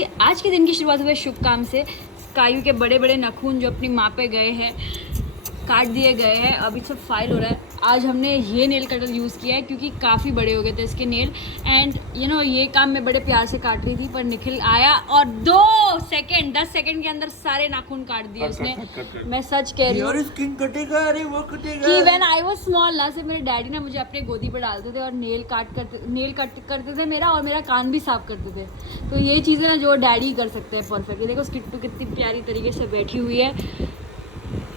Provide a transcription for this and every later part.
Finally आज के दिन की शुरुआत हुई शुभ काम से। कायू के बड़े बड़े नाखून जो अपनी माँ पे गए हैं काट दिए गए हैं, अभी सब फाइल हो रहा है। आज हमने ये नेल कटर यूज़ किया है क्योंकि काफ़ी बड़े हो गए थे इसके नेल एंड ये काम मैं बड़े प्यार से काट रही थी पर निखिल आया और 10 सेकंड के अंदर सारे नाखून काट दिए उसने। मैं सच कह रही हूँ कि व्हेन आई वाज स्मॉल ना से मेरे डैडी ना मुझे अपने गोदी पर डालते थे और नेल कट करते थे मेरा, और मेरा कान भी साफ करते थे। तो ये चीज़ें ना जो डैडी कर सकते हैं परफेक्ट। देखो स्किट्टू कितनी प्यारी तरीके से बैठी हुई है।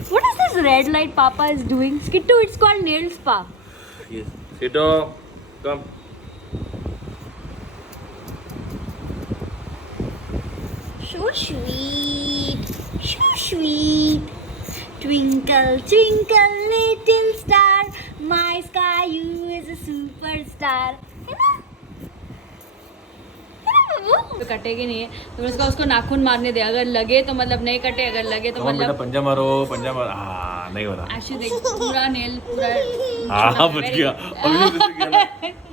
What is this red light Papa is doing? Skittu, it's called nail spa. Yes. Skittu, come. So sweet, so sweet. Twinkle, twinkle, little star, my sky you is a superstar. है ना? तो कटेगी नहीं है तो उसका उसको नाखून मारने दे, अगर लगे तो मतलब नहीं कटे, अगर लगे तो मतलब पंजा मारो नहीं हो रहा। ऐसे देख पूरा नेल पूरा बच गया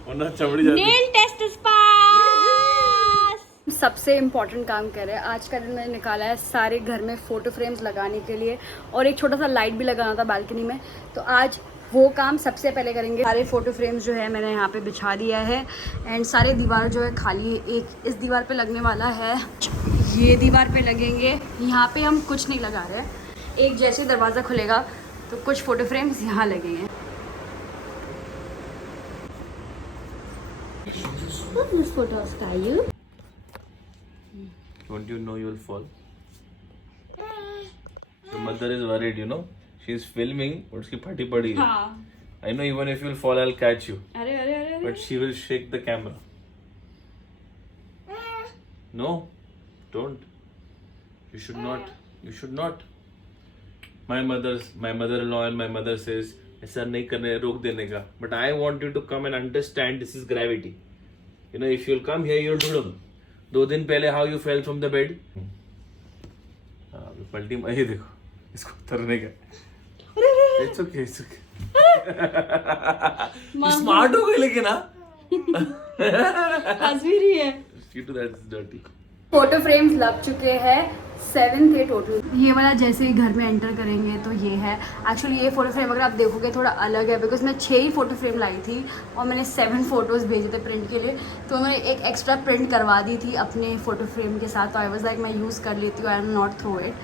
वरना चमड़ी जाती। Nail test pass. सबसे इम्पोर्टेंट काम कर रहे हैं आज का दिन। मैंने निकाला है सारे घर में फ़ोटो फ्रेम्स लगाने के लिए और एक छोटा सा लाइट भी लगाना था बालकनी में, तो आज वो काम सबसे पहले करेंगे। सारे फ़ोटो फ्रेम्स जो है मैंने यहाँ पे बिछा दिया है एंड सारे दीवार जो है खाली है। एक इस दीवार पे लगने वाला है, ये दीवार पे लगेंगे। यहाँ पे हम कुछ नहीं लगा रहे हैं, एक जैसे दरवाज़ा खुलेगा तो कुछ फ़ोटो फ्रेम्स यहाँ लगेंगे। These photos, Caillou. Don't you know you'll fall? Your mother is worried, you know. She's filming, but उसकी फटी पड़ी है। हाँ। I know even if you'll fall, I'll catch you. अरे अरे अरे अरे। But she will shake the camera. No, don't. You should not. You should not. My mother-in-law and my mother says ऐसा नहीं करने, रोक देने का. But I want you to come and understand this is gravity. You know, if you'll come here, you'll do them. 2 दिन पहले how you fell from the bed. हाँ, पलटी ये देखो, इसको उतरने का. It's okay, it's okay. Smart हो गई लेकिन ना हंस भी रही है। That's dirty. फोटो फ्रेम्स लग चुके हैं, 7 थे टोटल। ये वाला जैसे ही घर में एंटर करेंगे तो ये है। एक्चुअली ये फ़ोटो फ्रेम अगर आप देखोगे थोड़ा अलग है बिकॉज मैं 6 ही फ़ोटो फ्रेम लाई थी और मैंने 7 फ़ोटोज़ भेजे थे प्रिंट के लिए, तो मैंने एक एक्स्ट्रा प्रिंट करवा दी थी अपने फ़ोटो फ्रेम के साथ। तो आई वाज लाइक मैं यूज़ कर लेती हूँ, I am not throw it.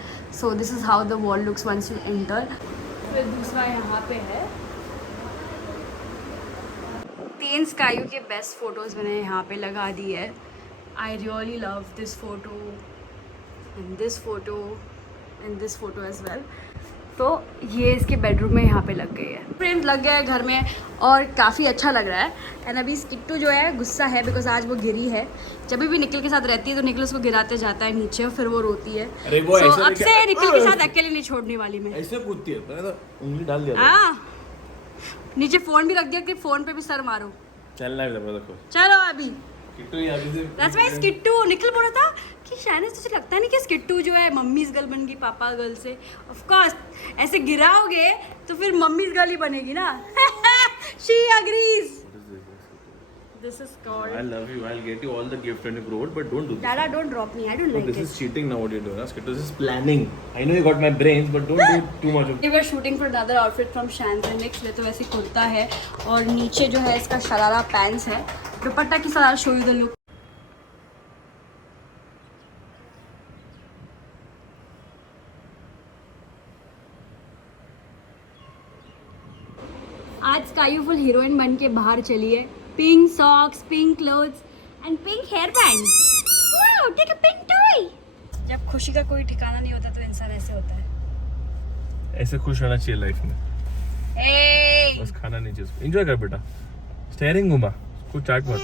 So this is how the wall looks once you enter. फिर दूसरा यहाँ पे है 3 स्कायू के बेस्ट फ़ोटोज़ मैंने यहाँ पे लगा दी है। I really love this photo and this photo and this photo as well. तो ये इसके बेडरूम में यहाँ पे लग गई है। फ्रेम्स लग गया है घर में और काफ़ी अच्छा लग रहा है। एंड अभी स्किट्टू जो है गुस्सा है बिकॉज आज वो गिरी है। जब भी निखिल के साथ रहती है तो निखिल उसको गिराते जाता है नीचे और फिर वो रोती है। So, अब से निखिल के साथ अकेले नहीं छोड़ने वाली मैं। ऐसे कूदती है, मैंने तो उंगली डाल दिया। हाँ, नीचे फ़ोन भी रख दिया कि फ़ोन पे भी सर मारो। चलना है देखो। चलो अभी किट्टू यहाँ भी से। That's why स्किट्टू। निखिल बोला था कि शायद तुझे लगता नहीं कि स्किट्टू जो है मम्मीज़ गर्ल बन गई पापा गर्ल से। ऑफ कोर्स ऐसे गिराओगे तो फिर मम्मीज़ गर्ल ही बनेगी ना। She agrees. This is called. I love you. I'll get you all the gift when you grow old, but don't do this. Dada, don't drop me. I don't No, like this it. is cheating now. What you're doing, Skittu? This is planning. I know you got my brains, but don't do too much of. We were shooting for another outfit from Shans and Nix. तो वैसे कुर्ता है और नीचे जो है इसका sharara pants है। दुपट्टा की साथ show you the look. आज कायू फुल हीरोइन बन के बाहर चली है। Pink socks, pink clothes and pink hair band. Wow, take a pink toy. जब खुशी का कोई ठिकाना नहीं होता तो इंसान ऐसे होता है। ऐसे खुश रहना चाहिए लाइफ में। Hey! बस खाना नहीं चाहिए। Enjoy कर बेटा। स्टेयरिंग घुमा, कुछ चाट मत।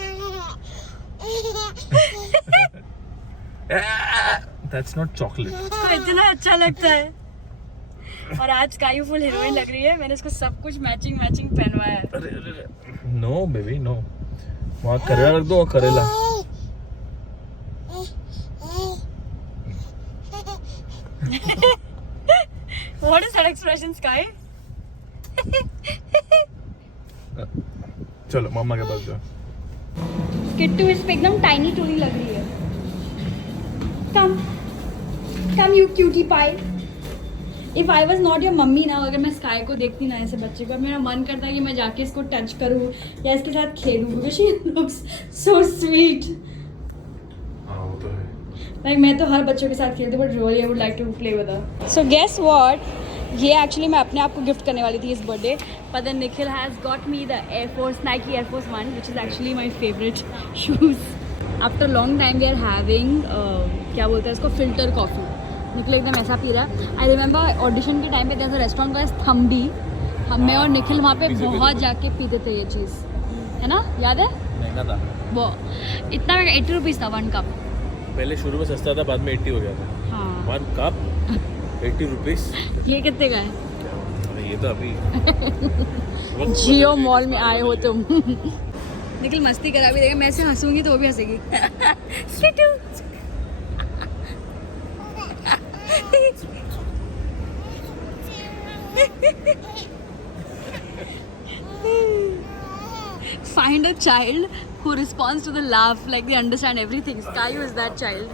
That's not chocolate. इसको इतना अच्छा लगता है। और आज कायू फुल हीरोइन लग रही है। मैंने इसको सब कुछ मैचिंग पहनवाया है। अरे नो बेबी नो, वहाँ करेला रख दो और करेला। What is that expression, Sky? चलो मम्मा के पास जाओ। किट्टू इस पे एकदम टाइनी टूनी लग रही है। Come you cutie pie. If I was not your mummy ना, अगर मैं स्काई को देखती ना ऐसे बच्चे को, मेरा मन करता है कि मैं जाके इसको टच करूँ या इसके साथ खेलूँ, because she looks so sweet. हाँ वो तो है। लाइक मैं तो हर बच्चों के साथ खेलती हूँ, but really I would like to play with her. So guess what, ये एक्चुअली मैं अपने आप को गिफ्ट करने वाली थी इस birthday, but then Nikhil has got me the Air Force Nike Air Force 1, which is actually my favorite shoes. After long time we are having क्या बोलते हैं इसको, फिल्टर कॉफ़ी। निखिल एकदम ऐसा पी रहा है। आई रिमेंबर ऑडिशन के time पे there's a restaurant called Thambi, मैं और निखिल वहाँ पे बहुत जाके पीते थे ये चीज़, है ना, याद है? महंगा था वो इतना महंगा, 80 रुपीज़ था 1 कप। पहले शुरू में सस्ता था, बाद में 80 हो गया था। हाँ 1 कप 80 रुपीस। ये कितने का है? ये तो अभी जियो मॉल में आए हो तुम। निखिल मस्ती करा भी देगा, मैं ऐसे हंसूंगी तो वो भी हंसेगी। Find a child who responds to the laugh like they understand everything. Sky is that child.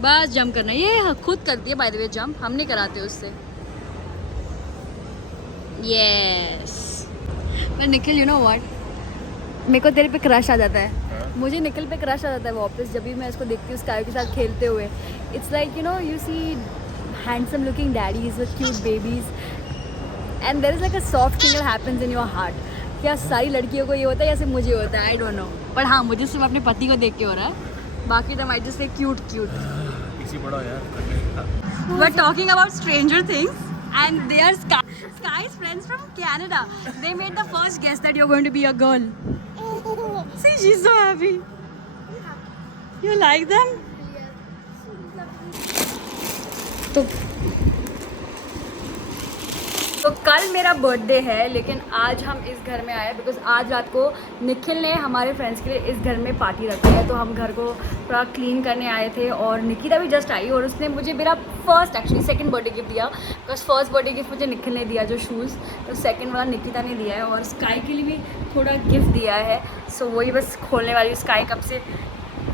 बस जंप करना, ये खुद करती है बाय द वे जंप, हम नहीं कराते उससे। यस पर निखिल, यू नो व्हाट, मेरे को तेरे पे क्रश आ जाता है। मुझे निखिल पे क्रश आ जाता है वापस जब भी मैं इसको देखती हूँ स्काई के साथ खेलते हुए। It's like you know, you see handsome looking daddies with cute babies and there is like a soft thing that happens in your heart. क्या सारी लड़कियों को ये होता है या सिर्फ मुझे होता है, आई डोंट नो, पर हाँ मुझे सिर्फ अपने पति को देख के हो रहा है, बाकी तो I just say cute cute. इसी बड़ा यार। We are talking about Stranger Things and they are Sky's friends from Canada. They made the first guess that you're going to be a girl. See, she's so happy. You like them? तो कल मेरा birthday है, लेकिन आज हम इस घर में आए बिकॉज आज रात को निखिल ने हमारे फ्रेंड्स के लिए इस घर में पार्टी रखी है, तो हम घर को थोड़ा क्लीन करने आए थे। और निकिता भी जस्ट आई और उसने मुझे मेरा first actually second birthday gift दिया, बिकॉज फर्स्ट बर्थडे गिफ्ट मुझे निखिल ने दिया जो शूज़, तो सेकंड वाला निकिता ने दिया है और स्काई के लिए भी थोड़ा गिफ्ट दिया है। सो वही बस खोलने वाली, स्काई कब से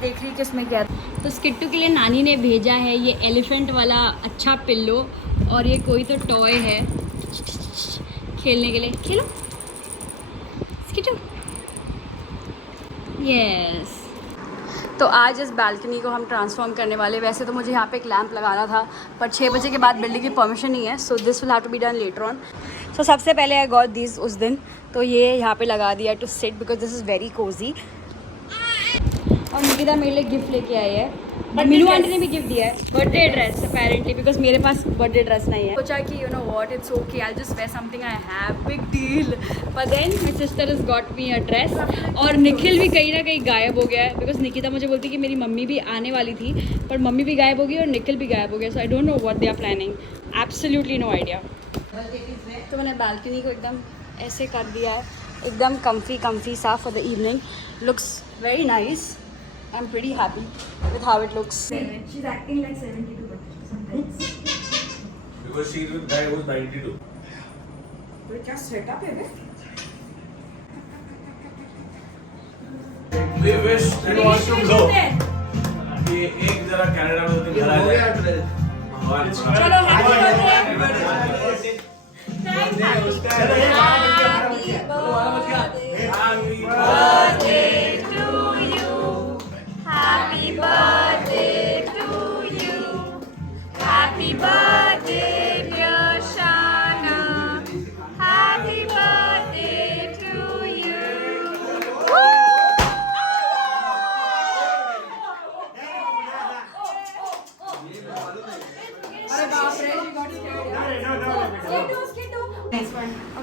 देख रही कि उसमें क्या। तो स्किट्टू के लिए नानी ने भेजा है ये एलिफेंट वाला अच्छा पिल्लो, और ये कोई तो टॉय है खेलने के लिए। खेलो स्किट्टू। यस, तो आज इस बालकनी को हम ट्रांसफॉर्म करने वाले। वैसे तो मुझे यहाँ पे एक लैंप लगाना था, पर 6 बजे के बाद बिल्डिंग की परमिशन नहीं है, so this will have to be done later on. So सबसे पहले आई गॉट दिस उस दिन, तो ये यहाँ पे लगा दिया to sit because this is very cozy. और निकिता मेरे लिए गिफ्ट लेके आई है, मीनू आंटी ने भी गिफ्ट दिया है, बर्थडे ड्रेस अपेरेंटली, बिकॉज मेरे पास बर्थडे ड्रेस नहीं है। सोचा कि you know what, it's okay, I just wear something I have, big deal. But then my sister has got me a dress. और निखिल भी कहीं ना कहीं गायब हो गया है, बिकॉज निकिता मुझे बोलती कि मेरी मम्मी भी आने वाली थी, पर मम्मी भी गायब हो गई और निखिल भी गायब हो गया। So I don't know what they are planning, absolutely no idea. तो मैंने बालकनी को एकदम ऐसे कर दिया है, एकदम comfy सा for the evening. Looks very nice, I'm pretty happy with how it looks. She's acting like 72, but sometimes. Because she is with guy who's 92. तो क्या setup है बे? We wish that was to go. ये एक जरा Canada में होते घर आ जाए। चलो happy birthday. Happy Happy birthday to you. Happy birthday, dear Shana. Happy birthday to you.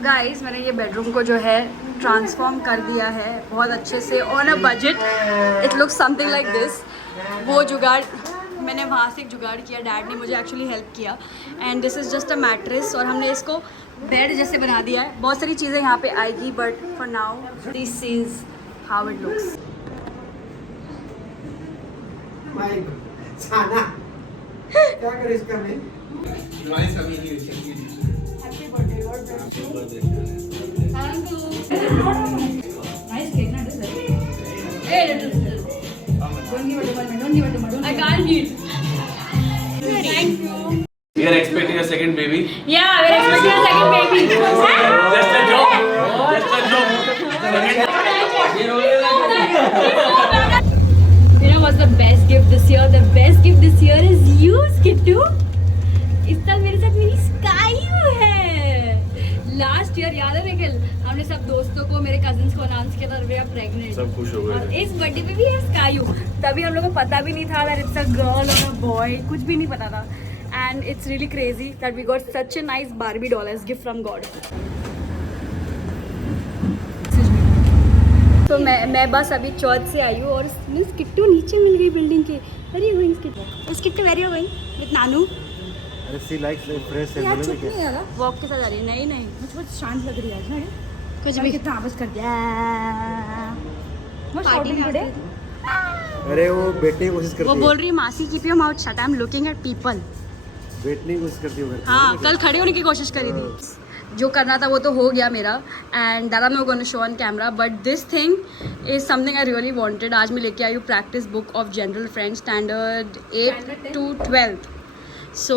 Guys, मैंने ये बेडरूम को जो है ट्रांसफॉर्म कर दिया है बहुत अच्छे से, on a budget. It looks something like this. वो जुगाड़ मैंने वहाँ से एक जुगाड़ किया, डैड ने मुझे एक्चुअली हेल्प किया, and this is just a mattress, और हमने इसको बेड जैसे बना दिया है। बहुत सारी चीज़ें यहाँ पे आएगी, but for now this is how it looks. क्या करे इसका मैं? I got can't eat. Thank you. We are expecting a second baby. Yeah, we're expecting a second baby. Just a joke. Just a joke. You know what's the best gift this year? The best gift this year is you, Skittu. इस साल मेरे साथ मेरी स्कायू है. Last year याद है निखिल, हमने सब दोस्तों को, मेरे कजिन्स को अनाउंस किया था वी आर प्रेग्नेंट. सब खुश हो और गए. इस बर्थडे पे भी है स्कायू. तभी हम लोगों को पता भी नहीं था दैट इट्स अ गर्ल और अ बॉय, कुछ भी नहीं पता था. And it's really crazy that we got such a nice Barbie doll as gift from God. तो मैं बस अभी चर्च से आई हूँ और मिस किट्टू नीचे मिल गई बिल्डिंग के. Very you going Kittu? Kittu very you going with Nanu? She likes the fresh यार चुप नहीं यार, वॉक के साथ आ रही है. नहीं नहीं मुझे बहुत शांत लग रही है आज ना. कुछ भी. कितना आवाज कर दिया. What shouting today? अरे वो बैठने की कोशिश करती वो है. बोल रही है मासी keep your mouth shut, I am looking at people. बैठने की कोशिश करती है. हाँ कल खड़े होने की कोशिश करी थी. जो करना था वो तो हो गया मेरा and that I am gonna show on camera. But this thing is something I really wanted. आज मैं लेके आई हूँ practice book of general French standard 8 to 12. सो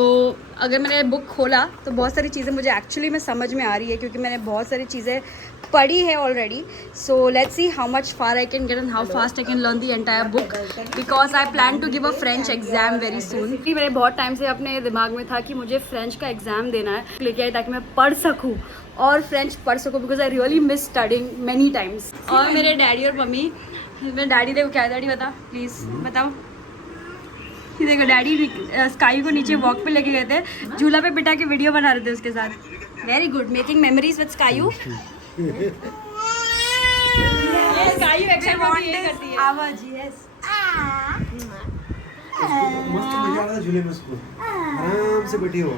अगर मैंने बुक खोला तो बहुत सारी चीज़ें मुझे एक्चुअली में समझ में आ रही है क्योंकि मैंने बहुत सारी चीज़ें पढ़ी है already. So let's see how much far I can get and how fast I can learn the entire book because I plan to give a French exam very soon. मेरे बहुत टाइम से अपने दिमाग में था कि मुझे फ्रेंच का एग्ज़ाम देना है, लेके आई ताकि मैं पढ़ सकूँ और फ्रेंच पढ़ सकूँ because I really miss studying many times. और मेरे डैडी और मम्मी, मेरे डैडी देखो क्या है, डैडी बता प्लीज़ बताओ. ये देखो डैडी स्काई को नीचे वॉक पे लेके गए थे, झूला पे बिठा के वीडियो बना रहे थे उसके साथ. Very good, making memories with स्कायू. स्कायू एक्शन ये करती है. आवाज यस. मस्त मजा आ रहा है झूले में उसको. आराम से बैठी हो.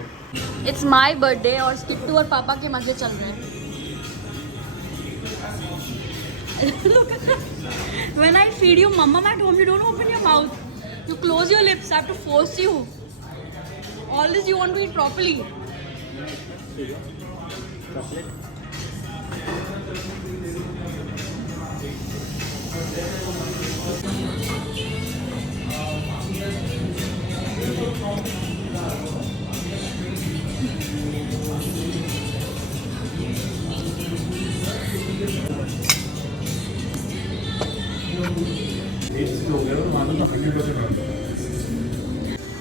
इट्स माई बर्थडे और किट्टू और पापा के मजे चल रहे हैं. When I feed you mama at home, you don't open your mouth. You close your lips. I have to force you. All this you want to eat properly.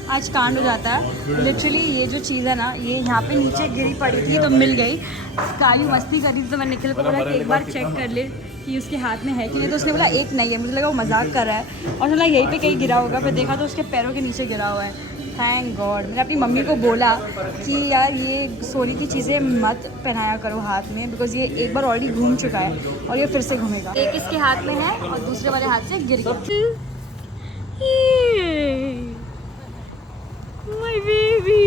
आज कांड हो जाता है लिटरली. ये जो चीज़ है ना, ये यहाँ पे नीचे गिरी पड़ी थी तो मिल गई. कायू मस्ती कर रही थी तो मैंने निखिल को बोला कि एक बार चेक कर ले कि उसके हाथ में है कि नहीं. तो उसने बोला एक नहीं है. मुझे लगा वो मजाक कर रहा है और चला यहीं पे कहीं गिरा होगा. फिर देखा तो उसके पैरों के नीचे गिरा हुआ है. Thank God. मैंने अपनी मम्मी को बोला कि यार ये सोने की चीज़ें मत पहनाया करो हाथ में बिकॉज ये एक बार ऑलरेडी घूम चुका है और ये फिर से घूमेगा. एक इसके हाथ में है और दूसरे वाले हाथ से गिर गया. My baby.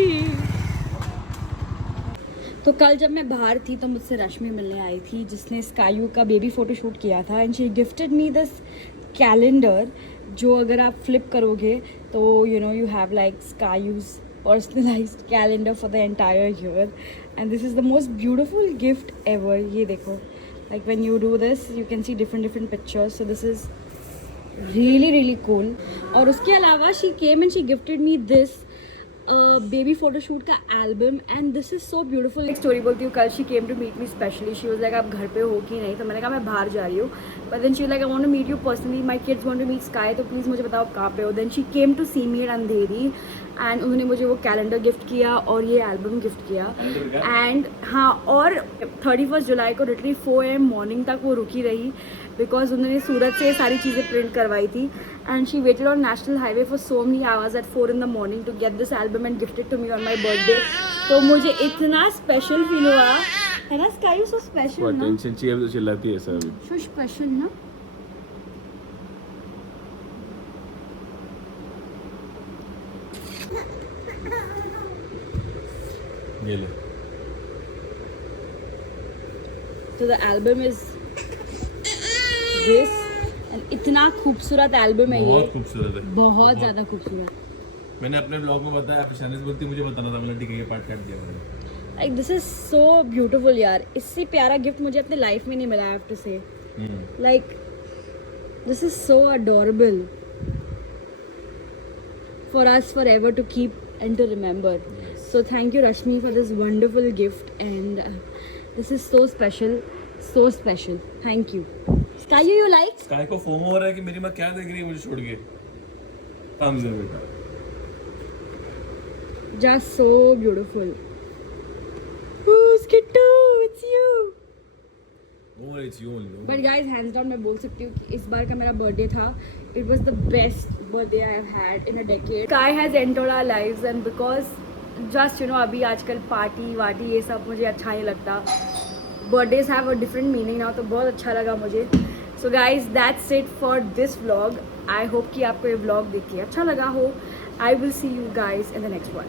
तो कल जब मैं बाहर थी तो मुझसे रश्मि मिलने आई थी जिसने स्कायू का बेबी फ़ोटो शूट किया था and she gifted me this calendar जो अगर आप फ्लिप करोगे तो you know you have like स्कायूज personalized calendar for the entire year and this is the most beautiful gift ever. ये देखो like when you do this you can see different pictures. So this is really cool. और उसके अलावा she came and she gifted me this baby photoshoot का album and this is so beautiful. एक story बोलती हूँ. कल she came to meet me specially. She was like आप घर पे हो कि नहीं. तो मैंने कहा मैं बाहर जा रही हूँ. But then she like I want to meet you personally. My kids want to meet Sky. तो प्लीज़ मुझे बताओ आप कहाँ पे हो. Then she came to see me at Andheri and उन्होंने मुझे वो कैलेंडर गिफ्ट किया और ये एल्बम गिफ्ट किया. एंड हाँ, और 31 जुलाई को लिटरली 4 AM मॉर्निंग तक वो रुकी रही बिकॉज उन्होंने सूरत से सारी चीज़ें प्रिंट करवाई थी and she waited on national highway for so many hours at 4 in the morning to get this album and gifted to me on my birthday. तो मुझे इतना स्पेशल फील हुआ है ना. स्काई सो स्पेशल ना. Tension चाहिए तो चिल्लाती है सब. सो स्पेशल ना. ये ले. तो the album is this and इतना खूबसूरत एल्बम है ये. बहुत खूबसूरत है. बहुत ज़्यादा खूबसूरत. मैंने अपने ब्लॉग में बताया. आप शानिस बोलती मुझे बताना था. मैंने ठीक है ये पार्ट काट दिया मैंने. Like this is so beautiful यार. इससे प्यारा गिफ्ट मुझे अपने लाइफ में नहीं मिला. आई हैव टू से like this is so adorable. for us forever to keep and to remember. So thank you Rashmi for this wonderful gift and this is so special, so special. Thank you. Sky, you like? Sky को FOMO हो रहा है कि मेरी माँ क्या देख रही है मुझे छोड़ के। काम से बेटा। Just so beautiful. Ooh, Skittu, it's you. Oh, it's you only. But guys, hands down मैं बोल सकती हूँ कि इस बार का मेरा बर्थडे था. It was the best birthday I have had in a decade. Sky has entered our lives and because just अभी आजकल पार्टी वार्टी ये सब मुझे अच्छा नहीं लगता. Birthdays have a different meaning now तो बहुत अच्छा लगा मुझे. So guys, that's it for this vlog. I hope कि आपको ये vlog देख के अच्छा लगा हो. I will see you guys in the next one.